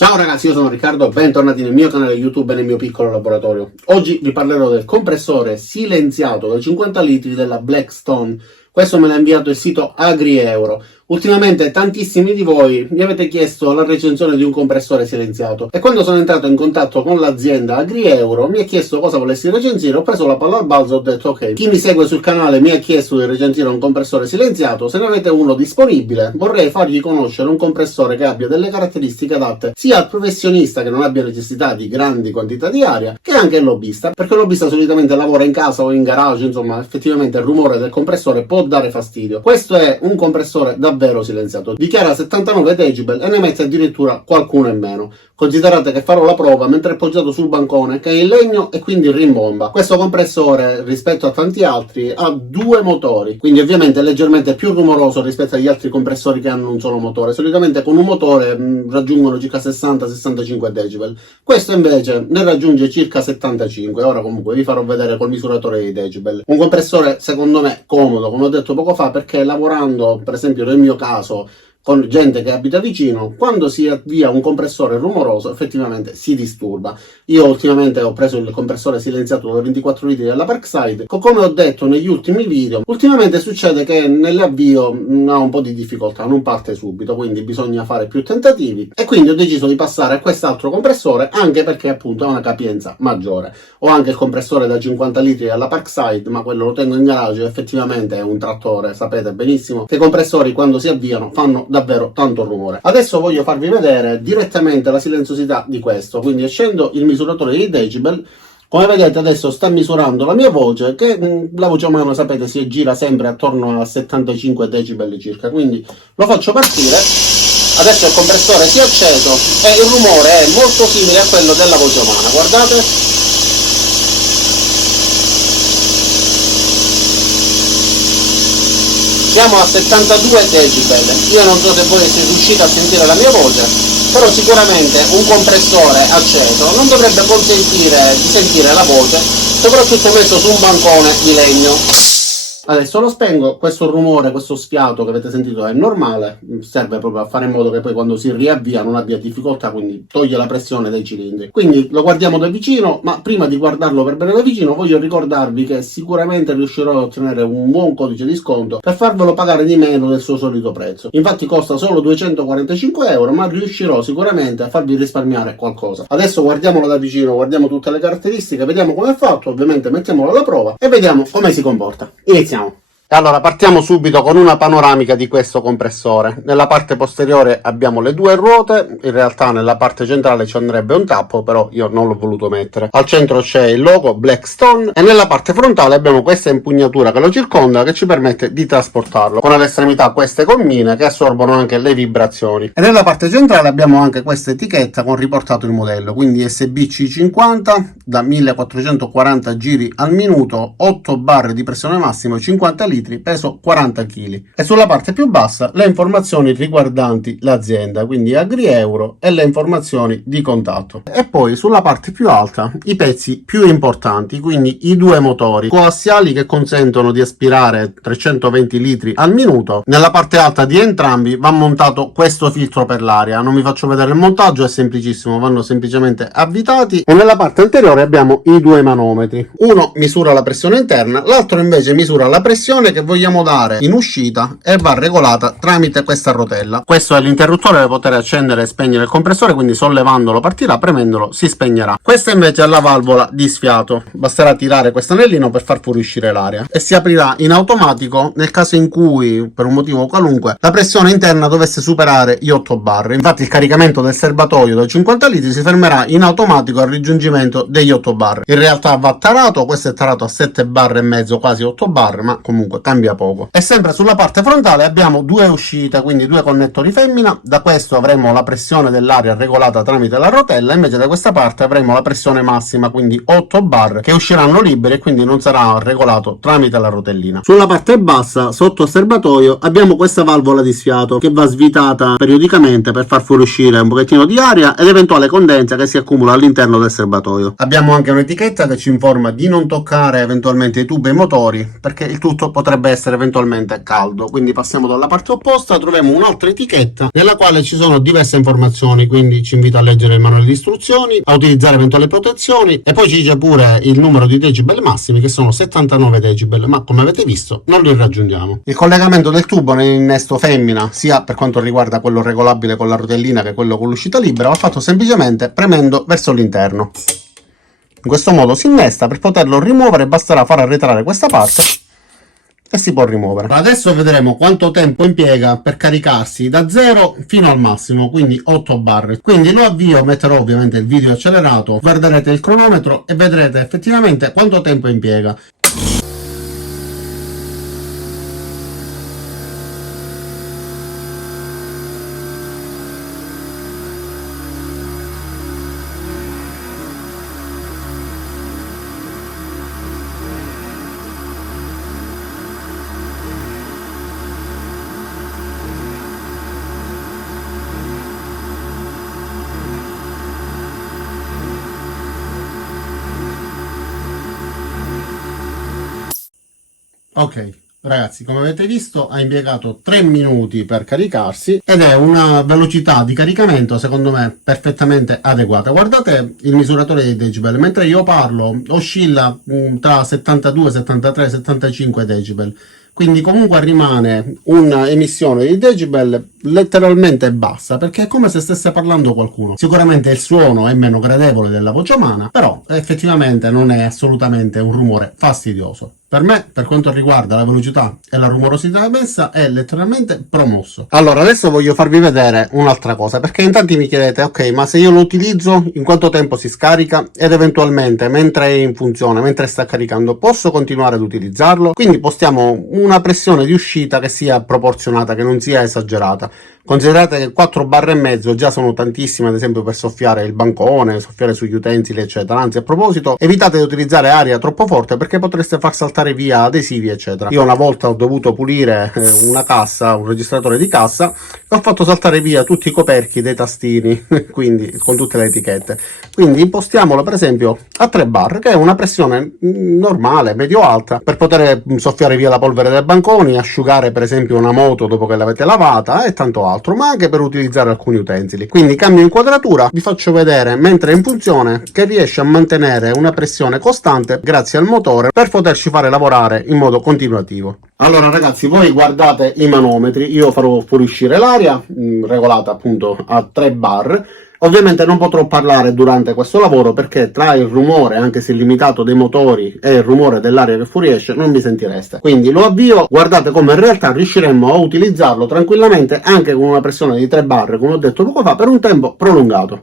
Ciao ragazzi, io sono Riccardo, bentornati nel mio canale YouTube e nel mio piccolo laboratorio. Oggi vi parlerò del compressore silenziato da 50 litri della Blackstone. Questo me l'ha inviato il sito AgriEuro. Ultimamente tantissimi di voi mi avete chiesto la recensione di un compressore silenziato e quando sono entrato in contatto con l'azienda AgriEuro mi ha chiesto cosa volessi recensire. Ho preso la palla al balzo e ho detto ok, chi mi segue sul canale mi ha chiesto di recensire un compressore silenziato, se ne avete uno disponibile vorrei fargli conoscere un compressore che abbia delle caratteristiche adatte sia al professionista che non abbia necessità di grandi quantità di aria che anche al lobbista, perché il lobbista solitamente lavora in casa o in garage, insomma effettivamente il rumore del compressore può dare fastidio. Questo è un compressore davvero silenziato, dichiara 79 decibel e ne mette addirittura qualcuno in meno. Considerate che farò la prova mentre è poggiato sul bancone che è in legno e quindi rimbomba. Questo compressore rispetto a tanti altri ha due motori, quindi ovviamente è leggermente più rumoroso rispetto agli altri compressori che hanno un solo motore. Solitamente con un motore raggiungono circa 60-65 decibel, questo invece ne raggiunge circa 75. Ora comunque vi farò vedere col misuratore dei decibel. Un compressore secondo me comodo, come ho detto poco fa, perché lavorando per esempio nel mio caso con gente che abita vicino, quando si avvia un compressore rumoroso effettivamente si disturba. Io ultimamente ho preso il compressore silenziato da 24 litri della Parkside, come ho detto negli ultimi video, ultimamente succede che nell'avvio ha un po' di difficoltà, non parte subito, quindi bisogna fare più tentativi e quindi ho deciso di passare a quest'altro compressore, anche perché appunto ha una capienza maggiore. Ho anche il compressore da 50 litri della Parkside, ma quello lo tengo in garage, effettivamente è un trattore, sapete benissimo che i compressori quando si avviano fanno davvero tanto rumore. Adesso voglio farvi vedere direttamente la silenziosità di questo, quindi accendo il misuratore dei decibel. Come vedete adesso sta misurando la mia voce, che la voce umana sapete si gira sempre attorno a 75 decibel circa, quindi lo faccio partire. Adesso il compressore si è acceso e il rumore è molto simile a quello della voce umana, guardate. Siamo a 72 decibel, io non so se voi siete riusciti a sentire la mia voce, però sicuramente un compressore acceso non dovrebbe consentire di sentire la voce, soprattutto messo su un bancone di legno. Adesso lo spengo, questo rumore, questo sfiato che avete sentito è normale, serve proprio a fare in modo che poi quando si riavvia non abbia difficoltà, quindi toglie la pressione dai cilindri. Quindi lo guardiamo da vicino, ma prima di guardarlo per bene da vicino voglio ricordarvi che sicuramente riuscirò a ottenere un buon codice di sconto per farvelo pagare di meno del suo solito prezzo. Infatti costa solo 245 euro, ma riuscirò sicuramente a farvi risparmiare qualcosa. Adesso guardiamolo da vicino, guardiamo tutte le caratteristiche, vediamo come è fatto, ovviamente mettiamolo alla prova e vediamo come si comporta. Iniziamo. Allora, partiamo subito con una panoramica di questo compressore. Nella parte posteriore abbiamo le due ruote, in realtà nella parte centrale ci andrebbe un tappo, però io non l'ho voluto mettere. Al centro c'è il logo Blackstone e nella parte frontale abbiamo questa impugnatura che lo circonda, che ci permette di trasportarlo, con all'estremità queste gommine che assorbono anche le vibrazioni. E nella parte centrale abbiamo anche questa etichetta con riportato il modello, quindi SBC50 da 1440 giri al minuto, 8 bar di pressione massima e 50 litri, peso 40 kg. E sulla parte più bassa le informazioni riguardanti l'azienda, quindi AgriEuro, e le informazioni di contatto. E poi sulla parte più alta i pezzi più importanti, quindi i due motori coassiali che consentono di aspirare 320 litri al minuto. Nella parte alta di entrambi va montato questo filtro per l'aria. Non vi faccio vedere il montaggio, è semplicissimo, vanno semplicemente avvitati. E nella parte anteriore abbiamo i due manometri. Uno misura la pressione interna, l'altro invece misura la pressione che vogliamo dare in uscita e va regolata tramite questa rotella. Questo è l'interruttore per poter accendere e spegnere il compressore, quindi sollevandolo partirà, premendolo si spegnerà. Questa invece è la valvola di sfiato, basterà tirare questo anellino per far fuoriuscire l'aria e si aprirà in automatico nel caso in cui per un motivo qualunque la pressione interna dovesse superare gli 8 bar. Infatti il caricamento del serbatoio da 50 litri si fermerà in automatico al raggiungimento degli 8 bar. In realtà va tarato, questo è tarato a 7 bar e mezzo, quasi 8 bar, ma comunque cambia poco. E sempre sulla parte frontale abbiamo due uscite, quindi due connettori femmina. Da questo avremo la pressione dell'aria regolata tramite la rotella, invece da questa parte avremo la pressione massima, quindi 8 bar che usciranno liberi e quindi non sarà regolato tramite la rotellina. Sulla parte bassa, sotto il serbatoio, abbiamo questa valvola di sfiato che va svitata periodicamente per far fuoriuscire un pochettino di aria ed eventuale condensa che si accumula all'interno del serbatoio. Abbiamo anche un'etichetta che ci informa di non toccare eventualmente i tubi e i motori, perché il tutto potrà potrebbe essere eventualmente caldo. Quindi passiamo dalla parte opposta, troviamo un'altra etichetta nella quale ci sono diverse informazioni, quindi ci invita a leggere il manuale di istruzioni, a utilizzare eventuali protezioni e poi ci dice pure il numero di decibel massimi, che sono 79 decibel, ma come avete visto non li raggiungiamo. Il collegamento del tubo nell'innesto femmina, sia per quanto riguarda quello regolabile con la rotellina che quello con l'uscita libera, va fatto semplicemente premendo verso l'interno. In questo modo si innesta. Per poterlo rimuovere basterà far arretrare questa parte e si può rimuovere. Adesso vedremo quanto tempo impiega per caricarsi da 0 fino al massimo, quindi 8 barre. Quindi lo avvio, metterò ovviamente il video accelerato, guarderete il cronometro e vedrete effettivamente quanto tempo impiega. Ok, ragazzi, come avete visto ha impiegato 3 minuti per caricarsi ed è una velocità di caricamento secondo me perfettamente adeguata. Guardate il misuratore dei decibel, mentre io parlo oscilla tra 72, 73, 75 decibel. Quindi comunque rimane un'emissione di decibel letteralmente bassa, perché è come se stesse parlando qualcuno. Sicuramente il suono è meno gradevole della voce umana, però effettivamente non è assolutamente un rumore fastidioso. Per me, per quanto riguarda la velocità e la rumorosità emessa, è letteralmente promosso. Allora, adesso voglio farvi vedere un'altra cosa, perché in tanti mi chiedete, ok, ma se io lo utilizzo, in quanto tempo si scarica? Ed eventualmente, mentre è in funzione, mentre sta caricando, posso continuare ad utilizzarlo? Quindi postiamo una pressione di uscita che sia proporzionata, che non sia esagerata. Considerate che 4 barre e mezzo già sono tantissime, ad esempio per soffiare il bancone, soffiare sugli utensili, eccetera. Anzi, a proposito, evitate di utilizzare aria troppo forte perché potreste far saltare via adesivi, eccetera. Io una volta ho dovuto pulire una cassa, un registratore di cassa, e ho fatto saltare via tutti i coperchi dei tastini, quindi con tutte le etichette. Quindi impostiamolo per esempio a 3 bar, che è una pressione normale, medio-alta, per poter soffiare via la polvere dai banconi, asciugare per esempio una moto dopo che l'avete lavata e tanto altro, ma anche per utilizzare alcuni utensili. Quindi cambio inquadratura, vi faccio vedere mentre è in funzione che riesce a mantenere una pressione costante grazie al motore per poterci fare lavorare in modo continuativo. Allora ragazzi, voi guardate i manometri, io farò fuoriuscire l'aria regolata appunto a 3 bar. Ovviamente non potrò parlare durante questo lavoro perché tra il rumore, anche se limitato, dei motori e il rumore dell'aria che fuoriesce non mi sentireste. Quindi lo avvio, guardate come in realtà riusciremmo a utilizzarlo tranquillamente anche con una pressione di 3 bar, come ho detto poco fa, per un tempo prolungato.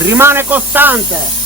Rimane costante.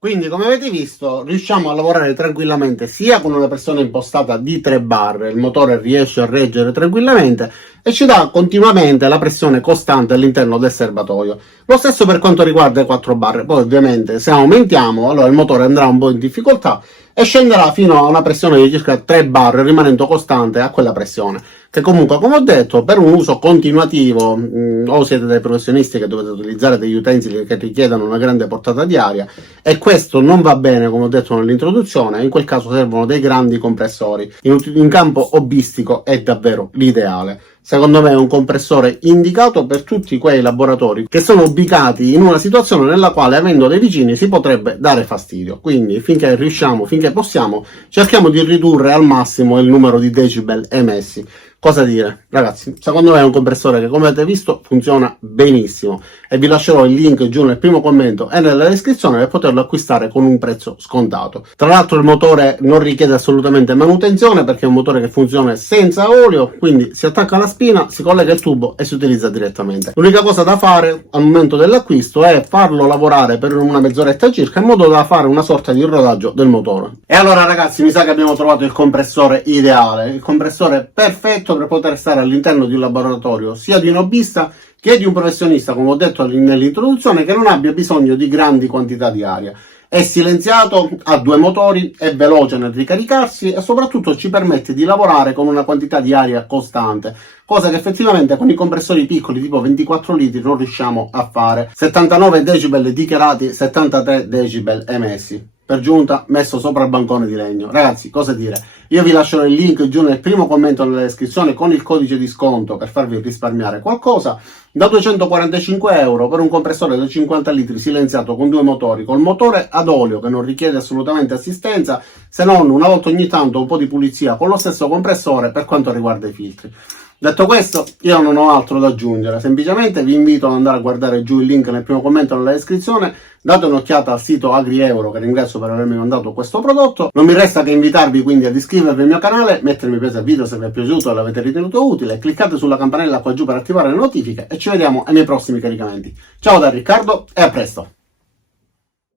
Quindi come avete visto riusciamo a lavorare tranquillamente sia con una pressione impostata di 3 bar, il motore riesce a reggere tranquillamente e ci dà continuamente la pressione costante all'interno del serbatoio. Lo stesso per quanto riguarda i 4 bar, poi ovviamente se aumentiamo allora il motore andrà un po' in difficoltà e scenderà fino a una pressione di circa 3 bar rimanendo costante a quella pressione, che comunque come ho detto per un uso continuativo o siete dei professionisti che dovete utilizzare degli utensili che richiedano una grande portata di aria e questo non va bene, come ho detto nell'introduzione, in quel caso servono dei grandi compressori. In campo hobbistico è davvero l'ideale. Secondo me è un compressore indicato per tutti quei laboratori che sono ubicati in una situazione nella quale, avendo dei vicini, si potrebbe dare fastidio. Quindi finché riusciamo, finché possiamo, cerchiamo di ridurre al massimo il numero di decibel emessi. Cosa dire? Ragazzi, secondo me è un compressore che, come avete visto, funziona benissimo e vi lascerò il link giù nel primo commento e nella descrizione per poterlo acquistare con un prezzo scontato. Tra l'altro il motore non richiede assolutamente manutenzione perché è un motore che funziona senza olio, quindi si attacca alla spina, si collega il tubo e si utilizza direttamente. L'unica cosa da fare al momento dell'acquisto è farlo lavorare per una mezz'oretta circa in modo da fare una sorta di rodaggio del motore. E allora ragazzi, mi sa che abbiamo trovato il compressore ideale, il compressore perfetto per poter stare all'interno di un laboratorio sia di un hobbista che di un professionista, come ho detto nell'introduzione, che non abbia bisogno di grandi quantità di aria. È silenziato, ha 2 motori, è veloce nel ricaricarsi e soprattutto ci permette di lavorare con una quantità di aria costante, cosa che effettivamente con i compressori piccoli tipo 24 litri non riusciamo a fare. 79 decibel dichiarati, 73 decibel emessi. Per giunta messo sopra il bancone di legno. Ragazzi, cosa dire? Io vi lascerò il link giù nel primo commento nella descrizione con il codice di sconto per farvi risparmiare qualcosa. Da 245 euro per un compressore da 50 litri silenziato con 2 motori, col motore ad olio che non richiede assolutamente assistenza, se non una volta ogni tanto un po' di pulizia con lo stesso compressore per quanto riguarda i filtri. Detto questo, io non ho altro da aggiungere, semplicemente vi invito ad andare a guardare giù il link nel primo commento nella descrizione, date un'occhiata al sito AgriEuro che ringrazio per avermi mandato questo prodotto, non mi resta che invitarvi quindi ad iscrivervi al mio canale, mettermi mi piace al video se vi è piaciuto e l'avete ritenuto utile, cliccate sulla campanella qua giù per attivare le notifiche e ci vediamo ai miei prossimi caricamenti. Ciao da Riccardo e a presto!